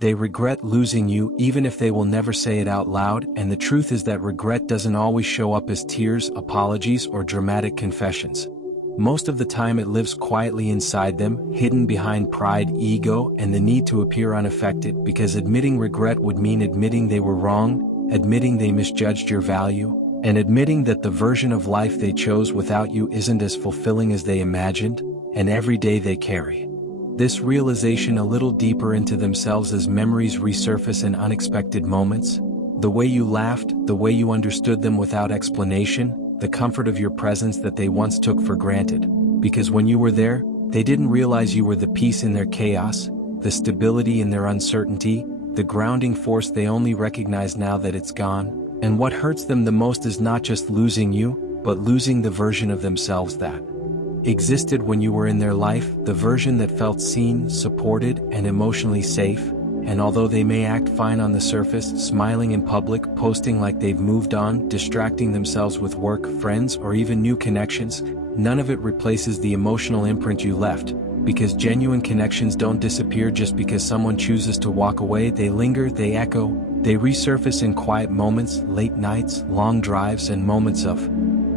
They regret losing you even if they will never say it out loud, and the truth is that regret doesn't always show up as tears, apologies, or dramatic confessions. Most of the time it lives quietly inside them, hidden behind pride, ego, and the need to appear unaffected, because admitting regret would mean admitting they were wrong, admitting they misjudged your value, and admitting that the version of life they chose without you isn't as fulfilling as they imagined, and every day they carry this realization a little deeper into themselves as memories resurface in unexpected moments. The way you laughed, the way you understood them without explanation, the comfort of your presence that they once took for granted. Because when you were there, they didn't realize you were the peace in their chaos, the stability in their uncertainty, the grounding force they only recognize now that it's gone. And what hurts them the most is not just losing you, but losing the version of themselves that existed when you were in their life, the version that felt seen, supported, and emotionally safe. And although they may act fine on the surface, smiling in public, posting like they've moved on, distracting themselves with work, friends, or even new connections, none of it replaces the emotional imprint you left. Because genuine connections don't disappear just because someone chooses to walk away. They linger, they echo, they resurface in quiet moments, late nights, long drives, and moments of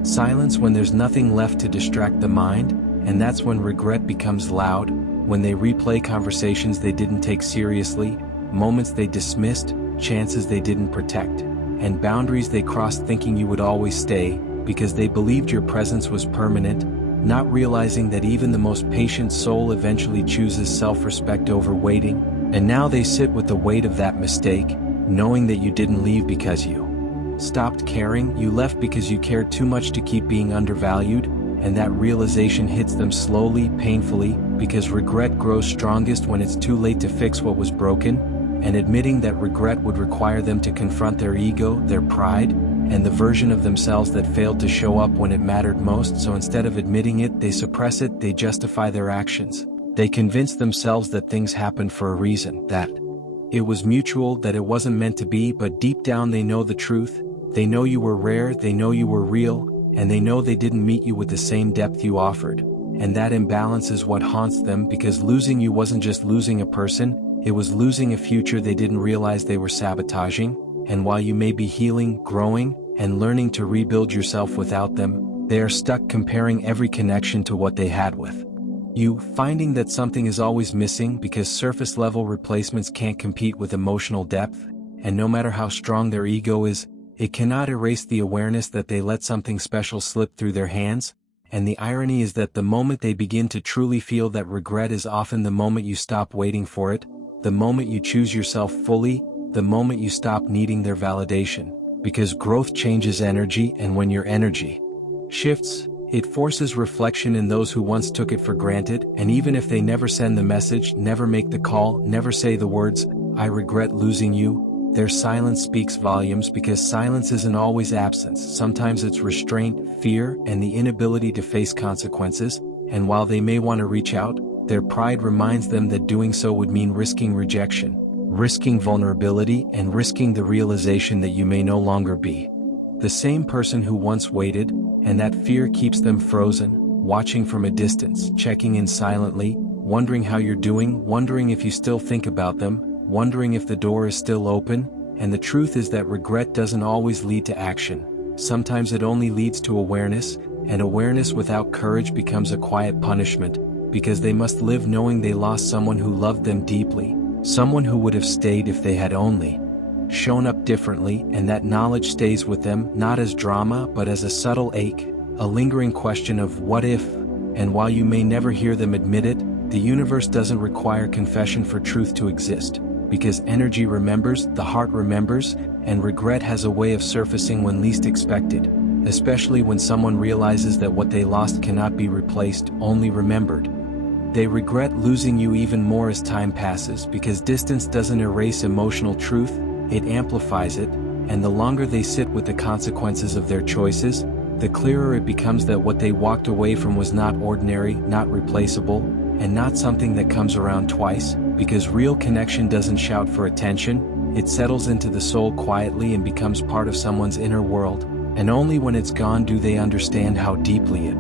silence when there's nothing left to distract the mind. And that's when regret becomes loud, when they replay conversations they didn't take seriously, moments they dismissed, chances they didn't protect, and boundaries they crossed thinking you would always stay, because they believed your presence was permanent, not realizing that even the most patient soul eventually chooses self-respect over waiting. And now they sit with the weight of that mistake, knowing that you didn't leave because you stopped caring, you left because you cared too much to keep being undervalued. And that realization hits them slowly, painfully, because regret grows strongest when it's too late to fix what was broken, and admitting that regret would require them to confront their ego, their pride, and the version of themselves that failed to show up when it mattered most. So instead of admitting it, they suppress it, they justify their actions. They convince themselves that things happened for a reason, that it was mutual, that it wasn't meant to be, but deep down they know the truth. They know you were rare, they know you were real, and they know they didn't meet you with the same depth you offered. And that imbalance is what haunts them, because losing you wasn't just losing a person, it was losing a future they didn't realize they were sabotaging. And while you may be healing, growing, and learning to rebuild yourself without them, they are stuck comparing every connection to what they had with you, finding that something is always missing because surface-level replacements can't compete with emotional depth. And no matter how strong their ego is, it cannot erase the awareness that they let something special slip through their hands. And the irony is that the moment they begin to truly feel that regret is often the moment you stop waiting for it, the moment you choose yourself fully, the moment you stop needing their validation. Because growth changes energy, and when your energy shifts, it forces reflection in those who once took it for granted. And even if they never send the message, never make the call, never say the words, "I regret losing you," their silence speaks volumes, because silence isn't always absence. Sometimes it's restraint, fear, and the inability to face consequences. And while they may want to reach out, their pride reminds them that doing so would mean risking rejection, risking vulnerability, and risking the realization that you may no longer be the same person who once waited. And that fear keeps them frozen, watching from a distance, checking in silently, wondering how you're doing, wondering if you still think about them, wondering if the door is still open. And the truth is that regret doesn't always lead to action. Sometimes it only leads to awareness, and awareness without courage becomes a quiet punishment, because they must live knowing they lost someone who loved them deeply, someone who would have stayed if they had only shown up differently. And that knowledge stays with them, not as drama but as a subtle ache, a lingering question of what if. And while you may never hear them admit it, the universe doesn't require confession for truth to exist. Because energy remembers, the heart remembers, and regret has a way of surfacing when least expected, especially when someone realizes that what they lost cannot be replaced, only remembered. They regret losing you even more as time passes, because distance doesn't erase emotional truth, it amplifies it. And the longer they sit with the consequences of their choices, the clearer it becomes that what they walked away from was not ordinary, not replaceable, and not something that comes around twice. Because real connection doesn't shout for attention, it settles into the soul quietly and becomes part of someone's inner world. And only when it's gone do they understand how deeply it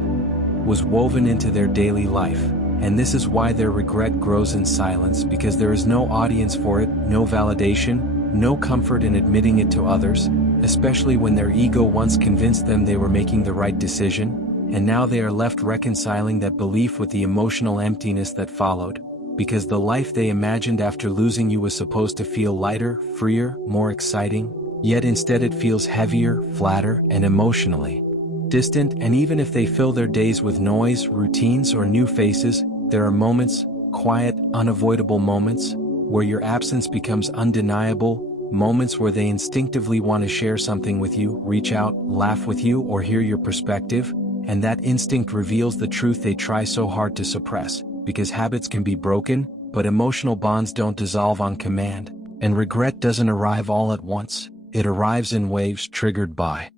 was woven into their daily life. And this is why their regret grows in silence, because there is no audience for it, no validation, no comfort in admitting it to others, especially when their ego once convinced them they were making the right decision, and now they are left reconciling that belief with the emotional emptiness that followed, because the life they imagined after losing you was supposed to feel lighter, freer, more exciting, yet instead it feels heavier, flatter, and emotionally distant. And even if they fill their days with noise, routines, or new faces, there are moments, quiet, unavoidable moments, where your absence becomes undeniable, moments where they instinctively want to share something with you, reach out, laugh with you, or hear your perspective, and that instinct reveals the truth they try so hard to suppress, because habits can be broken, but emotional bonds don't dissolve on command, and regret doesn't arrive all at once, it arrives in waves triggered by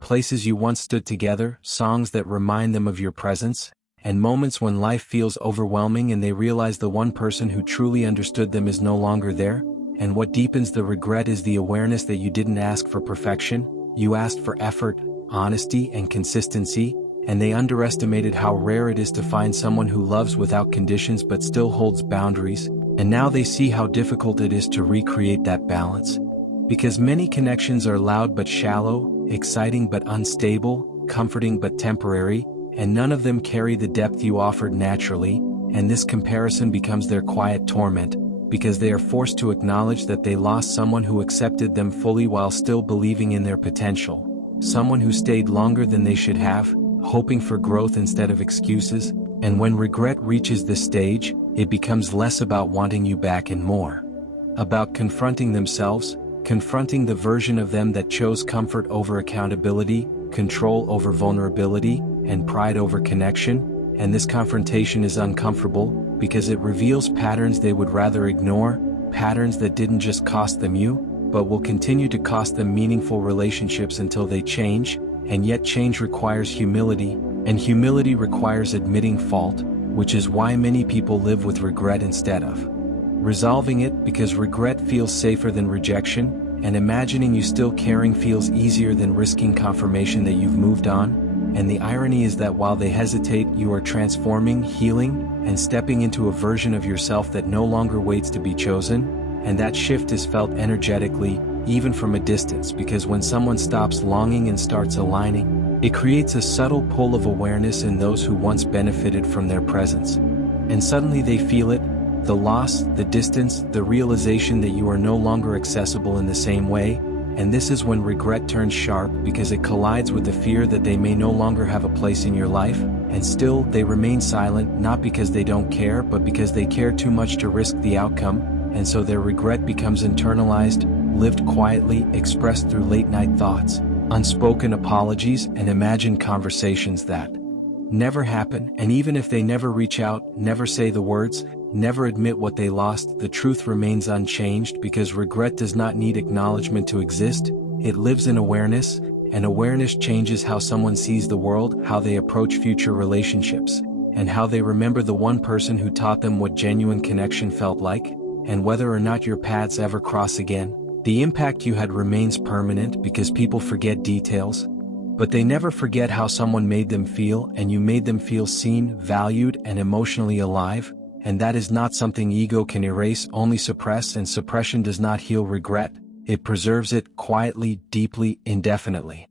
places you once stood together, songs that remind them of your presence, and moments when life feels overwhelming and they realize the one person who truly understood them is no longer there. And what deepens the regret is the awareness that you didn't ask for perfection, you asked for effort, honesty, and consistency, and they underestimated how rare it is to find someone who loves without conditions but still holds boundaries, and now they see how difficult it is to recreate that balance. Because many connections are loud but shallow, exciting but unstable, comforting but temporary, and none of them carry the depth you offered naturally, and this comparison becomes their quiet torment, because they are forced to acknowledge that they lost someone who accepted them fully while still believing in their potential, someone who stayed longer than they should have, hoping for growth instead of excuses. And when regret reaches this stage, it becomes less about wanting you back and more about confronting themselves, confronting the version of them that chose comfort over accountability, control over vulnerability, and pride over connection. And this confrontation is uncomfortable, because it reveals patterns they would rather ignore, patterns that didn't just cost them you, but will continue to cost them meaningful relationships until they change. And yet change requires humility, and humility requires admitting fault, which is why many people live with regret instead of resolving it, because regret feels safer than rejection, and imagining you still caring feels easier than risking confirmation that you've moved on. And the irony is that while they hesitate, you are transforming, healing, and stepping into a version of yourself that no longer waits to be chosen. And that shift is felt energetically, even from a distance, because when someone stops longing and starts aligning, it creates a subtle pull of awareness in those who once benefited from their presence. And suddenly they feel it, the loss, the distance, the realization that you are no longer accessible in the same way. And this is when regret turns sharp, because it collides with the fear that they may no longer have a place in your life, and still they remain silent, not because they don't care, but because they care too much to risk the outcome, and so their regret becomes internalized, lived quietly, expressed through late-night thoughts, unspoken apologies, and imagined conversations that never happen. And even if they never reach out, never say the words, never admit what they lost, the truth remains unchanged, because regret does not need acknowledgement to exist. It lives in awareness, and awareness changes how someone sees the world, how they approach future relationships, and how they remember the one person who taught them what genuine connection felt like. And whether or not your paths ever cross again, the impact you had remains permanent, because people forget details, but they never forget how someone made them feel, and you made them feel seen, valued, and emotionally alive. And that is not something ego can erase, only suppress, and suppression does not heal regret. It preserves it quietly, deeply, indefinitely.